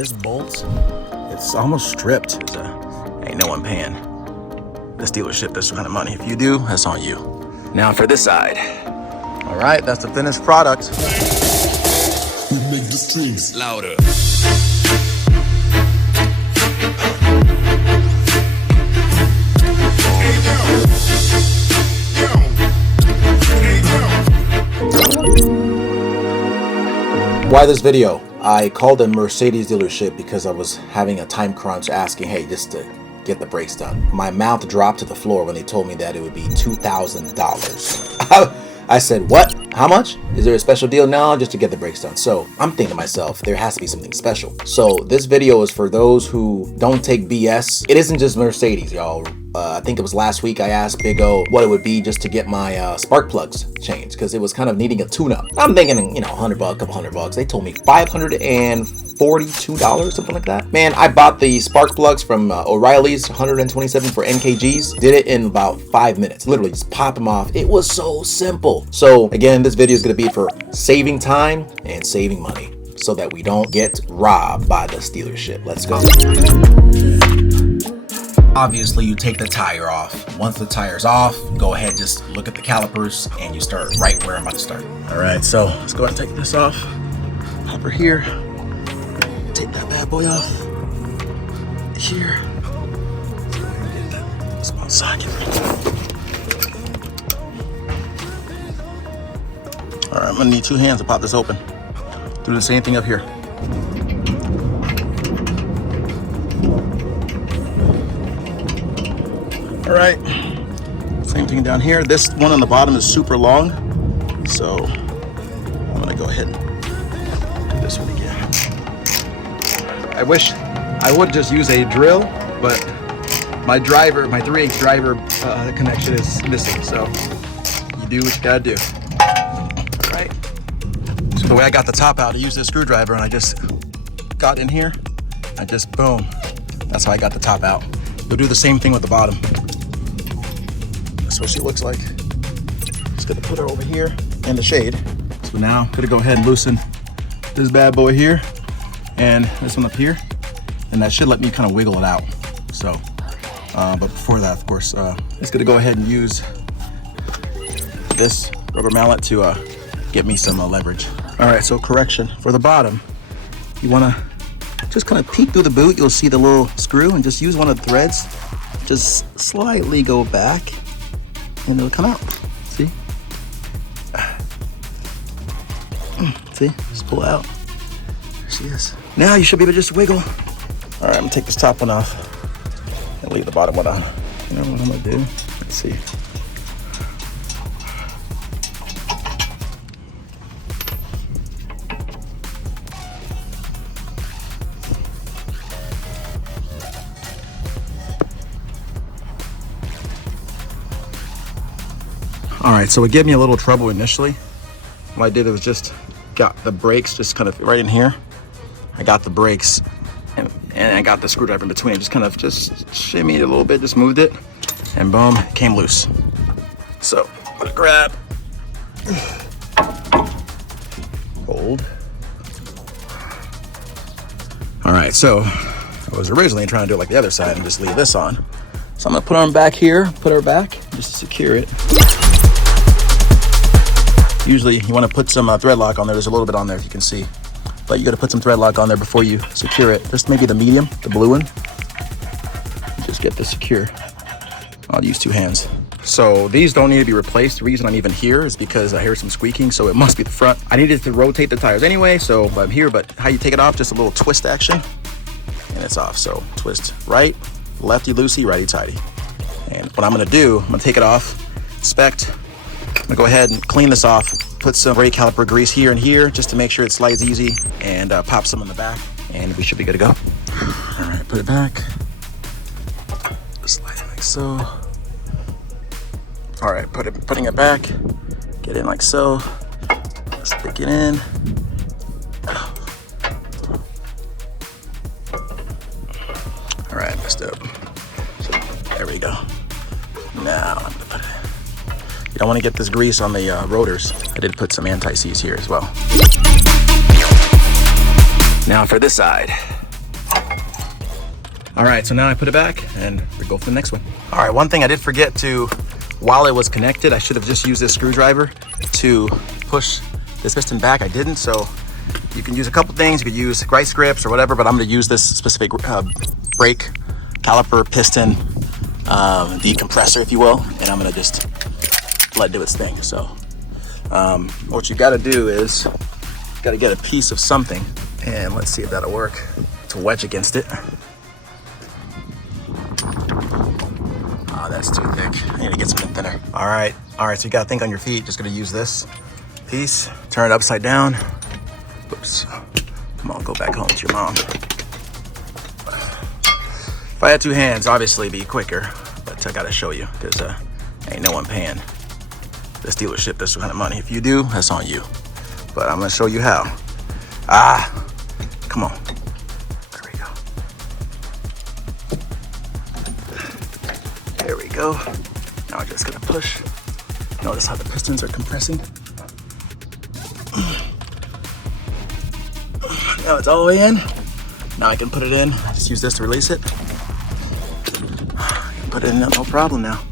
this bolt, it's almost stripped. Ain't no one paying this dealership this kind of money. If you do, that's on you. Now for this side. All right, that's the finished product. We make the strings louder. Why this video? I called a Mercedes dealership because I was having a time crunch asking, hey, just to get the brakes done. My mouth dropped to the floor when they told me that it would be $2,000. I said, what? How much? Is there a special deal? No, just to get the brakes done. So I'm thinking to myself, there has to be something special. So this video is for those who don't take BS. It isn't just Mercedes, y'all. I think it was last week I asked Big O what it would be just to get my spark plugs changed because it was kind of needing a tune-up. I'm thinking, you know, $100, couple $100. They told me $542, something like that. Man, I bought the spark plugs from O'Reilly's, 127 for NKGs. Did it in about 5 minutes. Literally just pop them off. It was so simple. So again, this video is going to be for saving time and saving money so that we don't get robbed by this dealership. Let's go. Obviously, you take the tire off. Once the tire's off, go ahead, just look at the calipers, and you start right where I'm about to start. All right, so let's go ahead and take this off. Over here. Take that bad boy off. Here. Small socket. All right, I'm gonna need 2 hands to pop this open. Do the same thing up here. All right, same thing down here. This one on the bottom is super long, so I'm gonna go ahead and do this one again. I wish I would just use a drill, but my 3/8 driver connection is missing, so you do what you gotta do. All right, so the way I got the top out, I used a screwdriver and I just got in here, I just boom, that's how I got the top out. We'll do the same thing with the bottom. That's what she looks like. Just gonna put her over here in the shade. So now I'm gonna go ahead and loosen this bad boy here and this one up here, and that should let me kind of wiggle it out. So, but before that, of course, just gonna go ahead and use this rubber mallet to get me some leverage. All right, so correction for the bottom, you wanna just kind of peek through the boot. You'll see the little screw, and just use one of the threads. Just slightly go back, and it'll come out. See? See? Just pull it out. There she is. Now you should be able to just wiggle. All right, I'm gonna take this top one off and leave the bottom one on. You know what I'm gonna do? Let's see. All right, so it gave me a little trouble initially. What I did was just got the brakes just kind of right in here. I got the brakes and I got the screwdriver in between. Just kind of just shimmied it a little bit, just moved it, and boom, it came loose. So I'm gonna grab, hold. All right, so I was originally trying to do it like the other side and just leave this on. So I'm gonna put her back here, put her back, just to secure it. Usually you want to put some thread lock on there. There's a little bit on there, if you can see. But you got to put some thread lock on there before you secure it. Just maybe the medium, the blue one. Just get this secure. I'll use 2 hands. So these don't need to be replaced. The reason I'm even here is because I hear some squeaking, so it must be the front. I needed to rotate the tires anyway, so I'm here. But how you take it off, just a little twist action, and it's off. So twist right, lefty loosey, righty tighty. And what I'm going to do, I'm going to take it off, inspect. I'm gonna go ahead and clean this off, put some brake caliper grease here and here just to make sure it slides easy, and pop some in the back, and we should be good to go. All right, put it back. Slide it like so. All right, putting it back. Get in like so. Stick it in. All right, messed up. So, there we go. Now I'm gonna put it in. You don't want to get this grease on the rotors. I did put some anti-seize here as well. Now for this side. All right, so now I put it back and we go for the next one. All right, one thing I did forget to, while it was connected, I should have just used this screwdriver to push this piston back. I didn't, so you can use a couple things. You could use vice grips or whatever, but I'm gonna use this specific brake caliper piston decompressor, if you will, and I'm gonna just let it do its thing. So what you gotta do is, you gotta get a piece of something, and let's see if that'll work, to wedge against it. Oh, that's too thick. I need to get something thinner. All right, so you gotta think on your feet. Just gonna use this piece, turn it upside down. Oops, come on, go back home to your mom. If I had two hands, obviously it'd be quicker, but I gotta show you, because ain't no one paying this dealership this kind of money. If you do, that's on you. But I'm gonna show you how. Come on. There we go. There we go. Now I'm just gonna push. Notice how the pistons are compressing. Now it's all the way in. Now I can put it in. I just use this to release it. I can put it in, no problem now.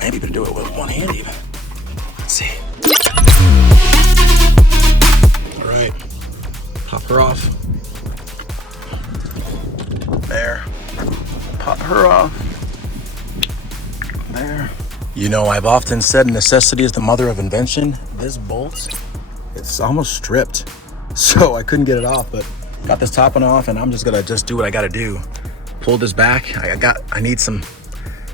Maybe even do it with one hand even. Let's see. All right, pop her off. There, pop her off. There. You know, I've often said necessity is the mother of invention. This bolt, it's almost stripped. So I couldn't get it off, but got this top one off, and I'm just gonna do what I gotta do. Pull this back. I need some,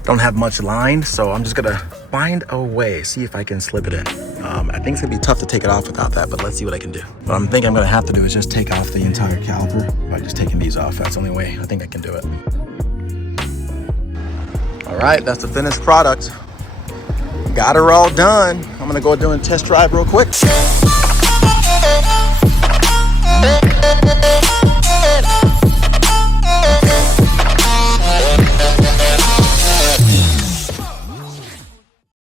don't have much line, so I'm just gonna find a way, see if I can slip it in. I think it's gonna be tough to take it off without that, but let's see what I can do. What I'm thinking I'm gonna have to do is just take off the entire caliper by just taking these off. That's the only way I think I can do it. All right, that's the finished product. Got her all done. I'm gonna go do a test drive real quick.